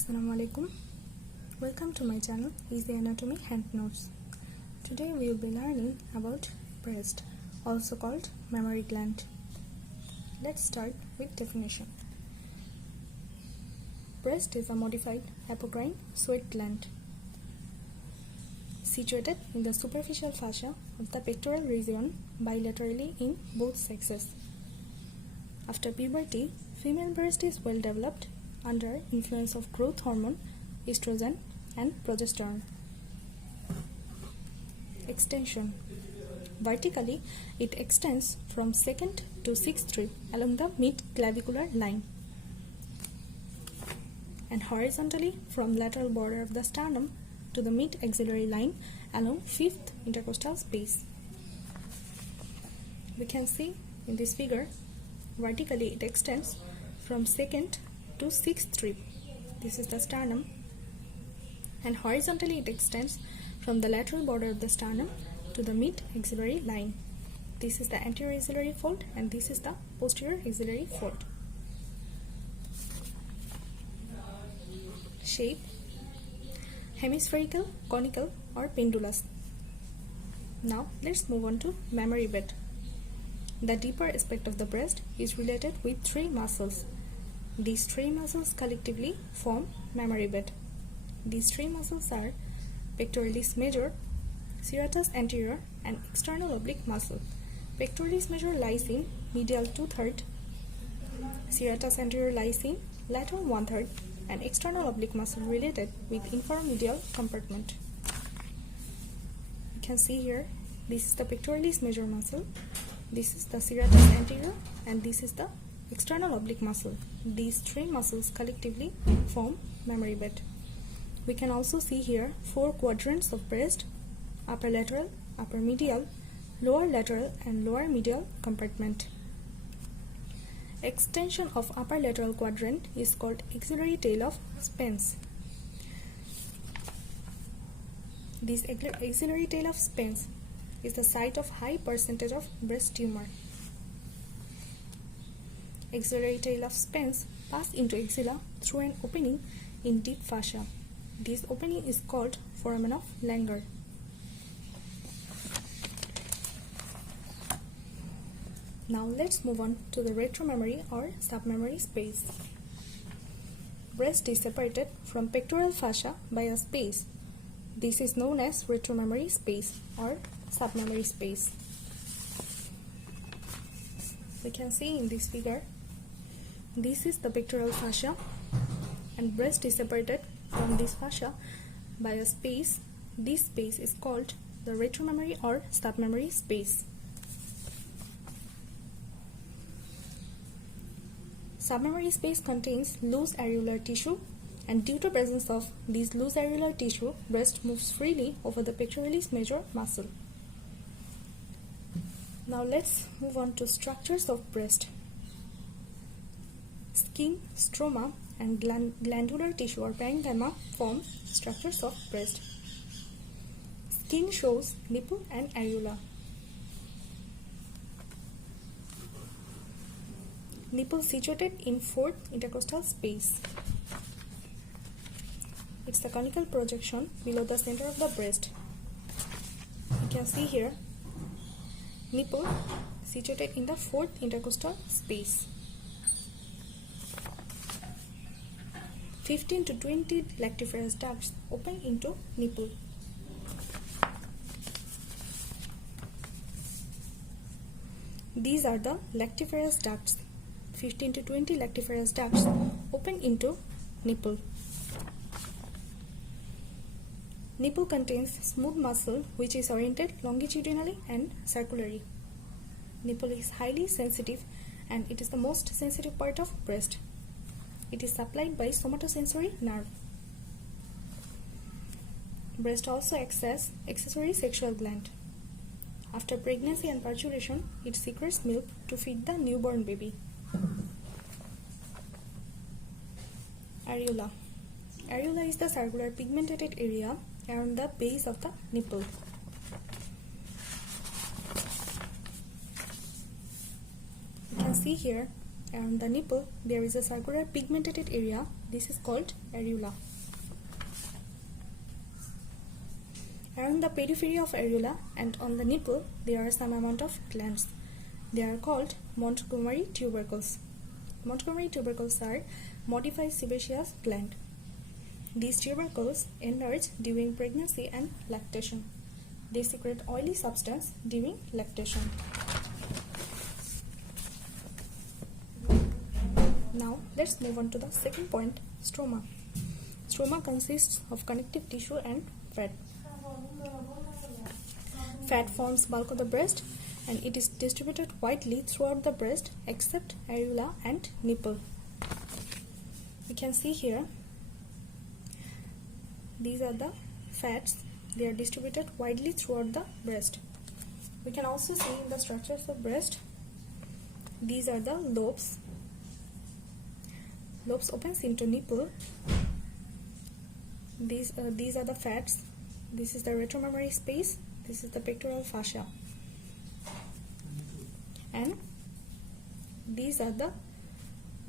Assalamualaikum. Welcome to my channel Easy Anatomy Hand Notes. Today we will be learning about breast, also called mammary gland. Let's start with definition. Breast is a modified apocrine sweat gland situated in the superficial fascia of the pectoral region bilaterally in both sexes. After puberty, female breast is well developed under influence of growth hormone, estrogen and progesterone. Extension. Vertically, it extends from 2nd to 6th rib along the mid-clavicular line, and horizontally from lateral border of the sternum to the mid-axillary line along 5th intercostal space. We can see in this figure, vertically it extends from 2nd to 6th rib. This is the sternum, and horizontally it extends from the lateral border of the sternum to the mid-axillary line. This is the anterior axillary fold and this is the posterior axillary fold. Shape: hemispherical, conical or pendulous. Now let's move on to mammary bed. The deeper aspect of the breast is related with 3 muscles. These 3 muscles collectively form mammary bed. These 3 muscles are pectoralis major, serratus anterior and external oblique muscle. Pectoralis major lies in medial 2/3, serratus anterior lies in lateral 1/3 and external oblique muscle related with inframedial compartment. You can see here, this is the pectoralis major muscle, this is the serratus anterior and this is the external oblique muscle. These 3 muscles collectively form mammary bed. We can also see here 4 quadrants of breast: upper lateral, upper medial, lower lateral and lower medial compartment. Extension of upper lateral quadrant is called axillary tail of Spence. This axillary tail of Spence is the site of high percentage of breast tumor. Axillary tail of Spence pass into axilla through an opening in deep fascia. This opening is called foramen of Langer. Now let's move on to the retromammary or submammary space. Breast is separated from pectoral fascia by a space. This is known as retromammary space or submammary space. We can see in this figure, this is the pectoral fascia and breast is separated from this fascia by a space. This space is called the retromammary or submammary space. Submammary space contains loose areolar tissue, and due to presence of this loose areolar tissue, breast moves freely over the pectoralis major muscle. Now let's move on to structures of breast. Skin, stroma and glandular tissue or parenchyma form structures of breast. Skin shows nipple and areola. Nipple situated in 4th intercostal space. It's the conical projection below the center of the breast. You can see here, nipple situated in the 4th intercostal space. 15 to 20 lactiferous ducts open into nipple. These are the lactiferous ducts. 15 to 20 lactiferous ducts open into nipple. Nipple contains smooth muscle which is oriented longitudinally and circularly. Nipple is highly sensitive and it is the most sensitive part of breast. It is supplied by somatosensory nerve. Breast also acts as accessory sexual gland. After pregnancy and parturition, it secretes milk to feed the newborn baby. Areola. Areola is the circular pigmented area around the base of the nipple. You can see here, around the nipple there is a circular pigmented area This is called areola. Around the periphery of areola and on the nipple, there are some amount of glands. They are called Montgomery tubercles. Montgomery tubercles are modified sebaceous gland. These tubercles emerge during pregnancy and lactation. They secrete oily substance during lactation. Now let's move on to the second point, stroma. Stroma consists of connective tissue and fat. Fat forms bulk of the breast and it is distributed widely throughout the breast except areola and nipple. We can see here, these are the fats. They are distributed widely throughout the breast. We can also see in the structures of breast, these are the lobes. Lobes opens into nipple. These are the fats. This is the retromammary space. This is the pectoral fascia. And these are the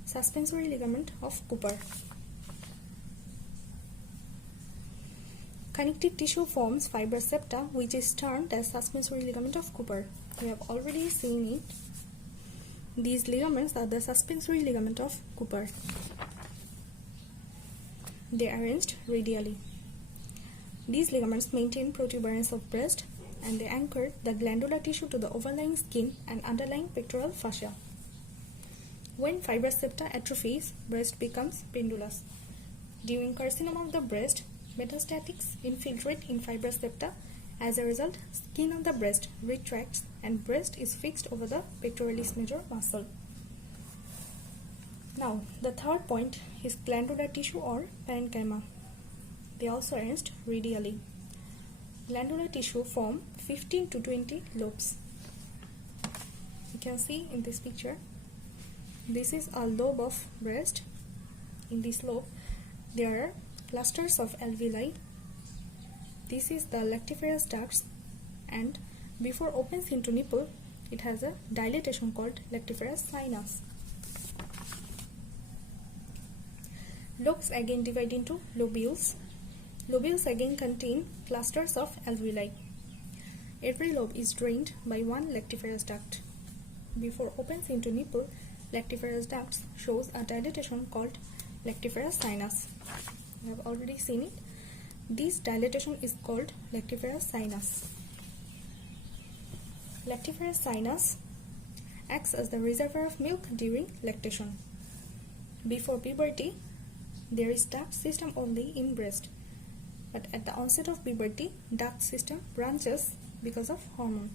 suspensory ligament of Cooper. Connective tissue forms fibrous septa, which is termed as suspensory ligament of Cooper. We have already seen it. These ligaments are the suspensory ligament of Cooper. They are arranged radially. These ligaments maintain protuberance of breast and they anchor the glandular tissue to the overlying skin and underlying pectoral fascia. When fibrous septa atrophies, breast becomes pendulous. During carcinoma of the breast, metastatics infiltrate in fibrous septa. As a result, skin on the breast retracts and breast is fixed over the pectoralis major muscle. Now, the third point is glandular tissue or parenchyma. They also arranged radially. Glandular tissue form 15 to 20 lobes. You can see in this picture, this is a lobe of breast. In this lobe, there are clusters of alveoli. This is the lactiferous ducts, and before opens into nipple, it has a dilatation called lactiferous sinus. Lobes again divide into lobules. Lobules again contain clusters of alveoli. Every lobe is drained by one lactiferous duct. Before opens into nipple, lactiferous ducts shows a dilatation called lactiferous sinus. We have already seen it. This dilatation is called lactiferous sinus. Lactiferous sinus acts as the reservoir of milk during lactation. Before puberty, there is duct system only in breast, but at the onset of puberty, duct system branches because of hormone.